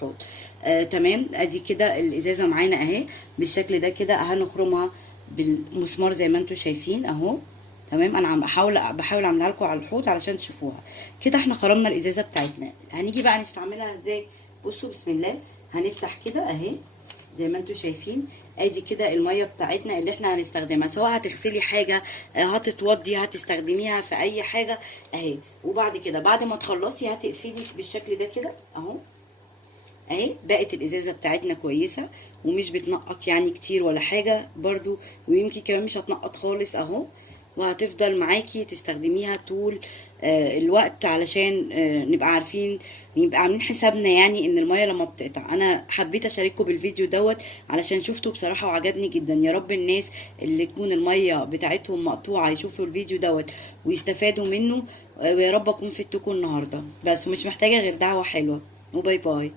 حوض. تمام. ادي كده الازازه معانا اهي بالشكل ده كده. هنخرمها بالمسمار زي ما انتم شايفين اهو. تمام. انا عم بحاول اعملها لكم على الحوض علشان تشوفوها. كده احنا خرمنا الازازه بتاعتنا. هنيجي بقى نستعملها ازاي؟ بصوا بسم الله. هنفتح كده اهي زي ما انتم شايفين. ادي كده الميه بتاعتنا اللي احنا هنستخدمها، سواء هتغسلي حاجه، هتتوضي، هتستخدميها في اي حاجه اهي. وبعد كده بعد ما تخلصي هتقفلي بالشكل ده كده اهو. اهي بقت الازازه بتاعتنا كويسه ومش بتنقط يعني كتير ولا حاجه برضو، ويمكن كمان مش هتنقط خالص اهو. وهتفضل معاكي تستخدميها طول الوقت، علشان نبقى عارفين، نبقى عاملين حسابنا يعني ان الميه لما بتقطع. انا حبيت اشارككم بالفيديو دوت علشان شفته بصراحه وعجبني جدا. يا رب الناس اللي تكون الميه بتاعتهم مقطوعه يشوفوا الفيديو دوت ويستفادوا منه. ويا رب اكون فدتكم النهارده، بس مش محتاجه غير دعوه حلوه. وباي باي.